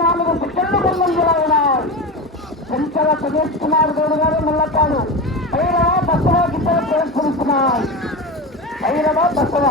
నాలుగు సెకండ్లు ముందంజలో ఉన్నారు ఎంతగా సురేష్ కుమార్ గౌడ్ గారు ముల్లకాడు భైరవ బసవ గిద్దరు ప్రదర్శిస్తున్నారు భైరవ బసవ.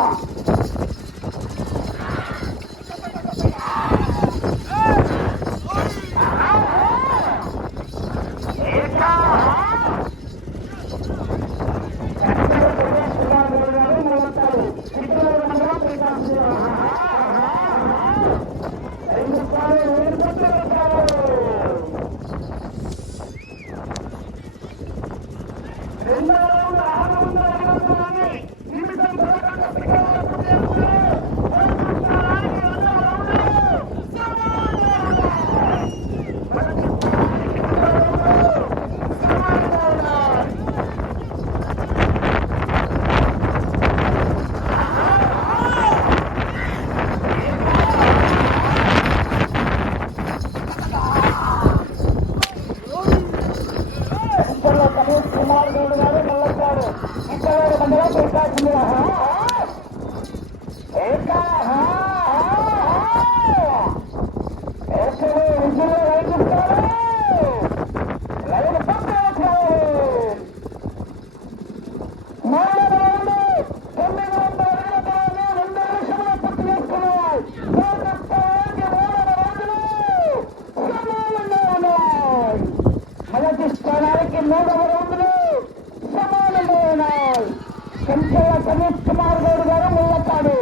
శ్రీశైల సనీష్ కుమార్ గౌడ్ గారు ముల్లకాడు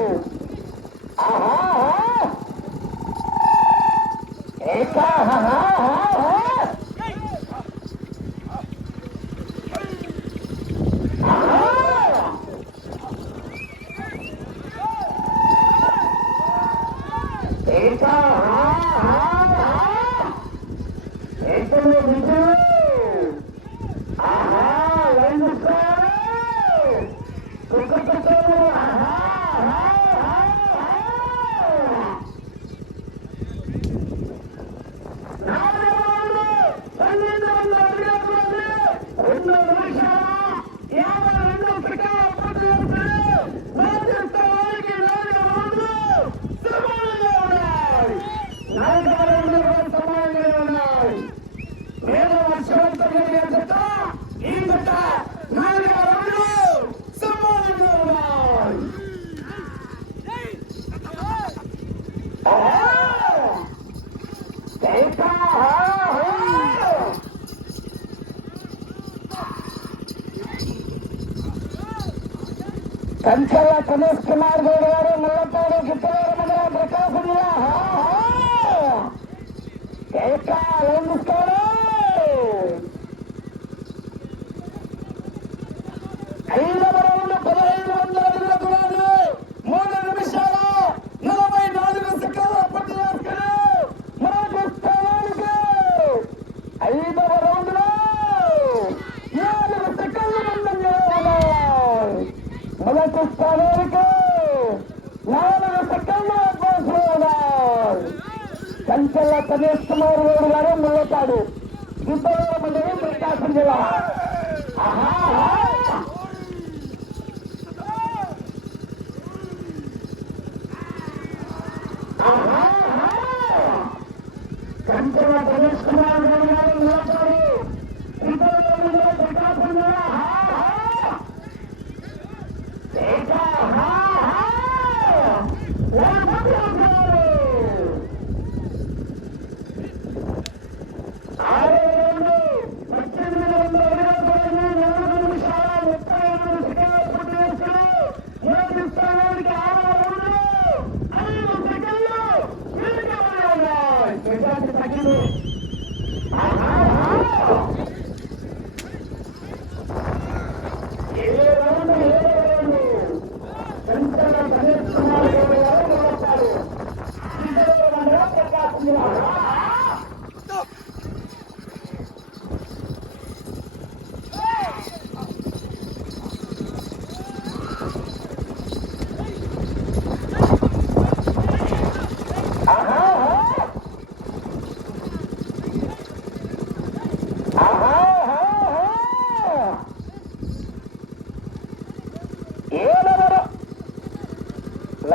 ఏకా ராஜபாண்டு ரமேஷ்குமார் 对吧。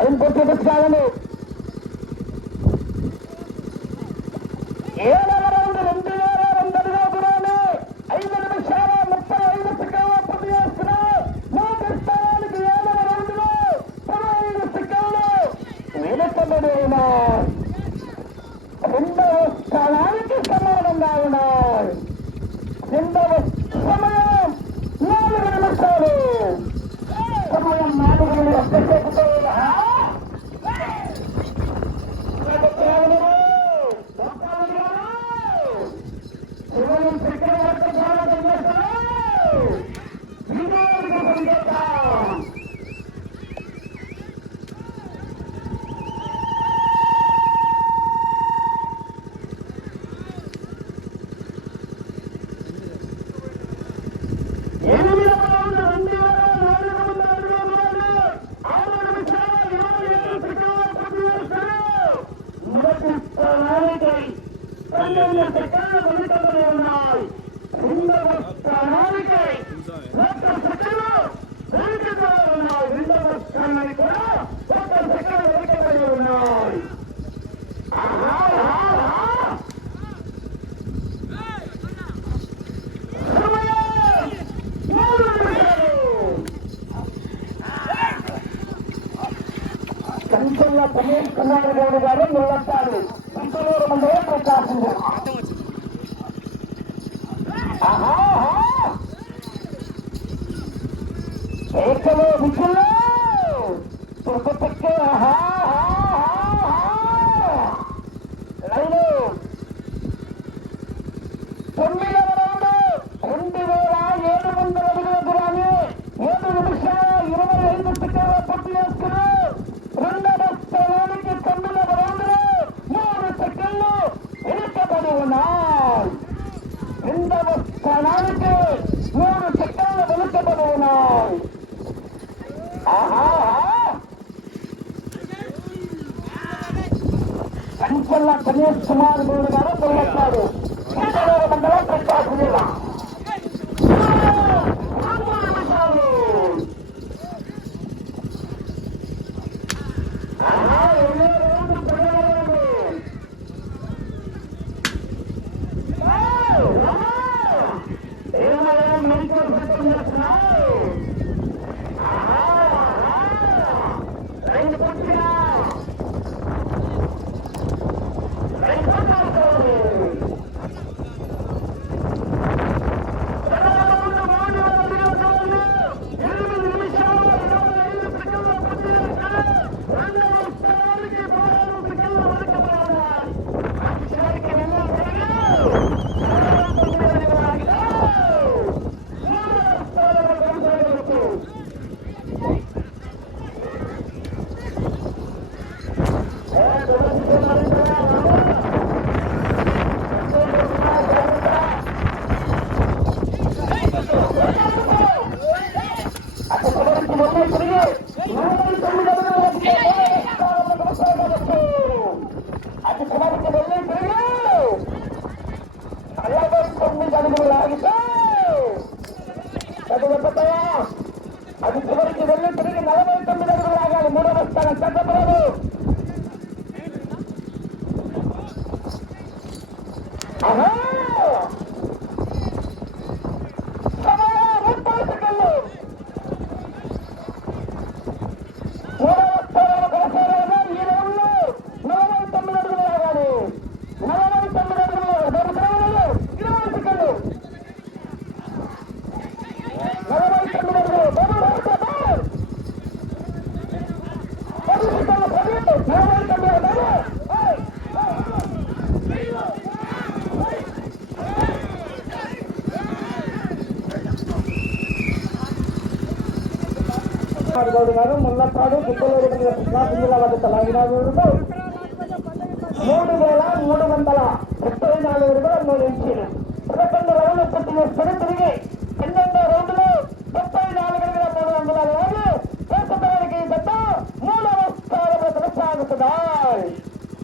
టెంపో చూపించాలని ఏడవ రౌండ్ రెండు వేల రెండు అడుగుల ఐదు నిమిషాల ముప్పై ఐదు సెకండ్ల పూర్తి చేస్తున్నారు నూట స్థానానికి ఏడవ రౌండ్ పదహైదు సెకండ్లు. వెనుకబడి ఉన్నాయి రెండవ స్థానానికి సమానంగా ఉన్నాయి రెండవ సమయం నాలుగు నిమిషాలు సమయం నాలుగు నిమిషాలు శివయం చక్రవర్తి భారత విజయానికి సంకేతం ఎనిమిదవ రౌండ్ రెండు వేల నాలుగు వందల అడుగుల దూరాన్ని ఆరు నిమిషాల ఇరవై ఏడు సెకండ్ల పూర్తి చేశారు. మొదటి స్థానానికి పన్నెండు ఉన్నాయి. రెండవ స్థానానికి ఒక్క సెకండ్ వెనుకబడి ఉన్నాయి. రెండవ స్థానానికి కూడా ఒక్క సెకండ్ వెనుకబడి ఉన్నాయి. కంచెల్ల కుమార్ గారు మండలం ప్రకాశం జిల్లా. ఆహా, ఆహా. ఏకలో విజుల్లో తుర్కపెక్కే ఆహా, ఆహా, ఆహా. లైను తొమ్మిదవ రౌండ్ రెండు వేల ఏడు వందల అడుగుల దూరాన్ని ఏడు నిమిషాల ఇరవై ఐదు సెకండ్ల పూర్తి చేసుకున్నారు రెండవ స్థానానికి తొమ్మిదవ రౌండ్లో మూడు సెకండ్లు వెనుకబడి ఉన్నాయి రెండవ స్థానానికి మూడు సెకండ్లు వెనుకబడి ఉన్నాయి ఆహా కంచెల్ల గణేష్ కుమార్ గౌడ్ గారు కొల్లొచ్చారు మండలం ప్రకాశం జిల్లా. Aha! గౌరవగారు ముల్లపాడు గుంటూరు కృష్ణా జిల్లా వద్ద తొలగినాడు మూడు వేల మూడు వందల ముప్పై నాలుగు రూపాయలు మూడు ఇంచీలు పదకొండు రౌండ్లు పూర్తి చేసుకుని తిరిగి ఎన్నెన్నో రౌండ్లు ముప్పై నాలుగు వేల మూడు వందల రౌండ్లు ప్రస్తుతానికి మూడవ స్థానంలో కొనసాగుతున్నాయి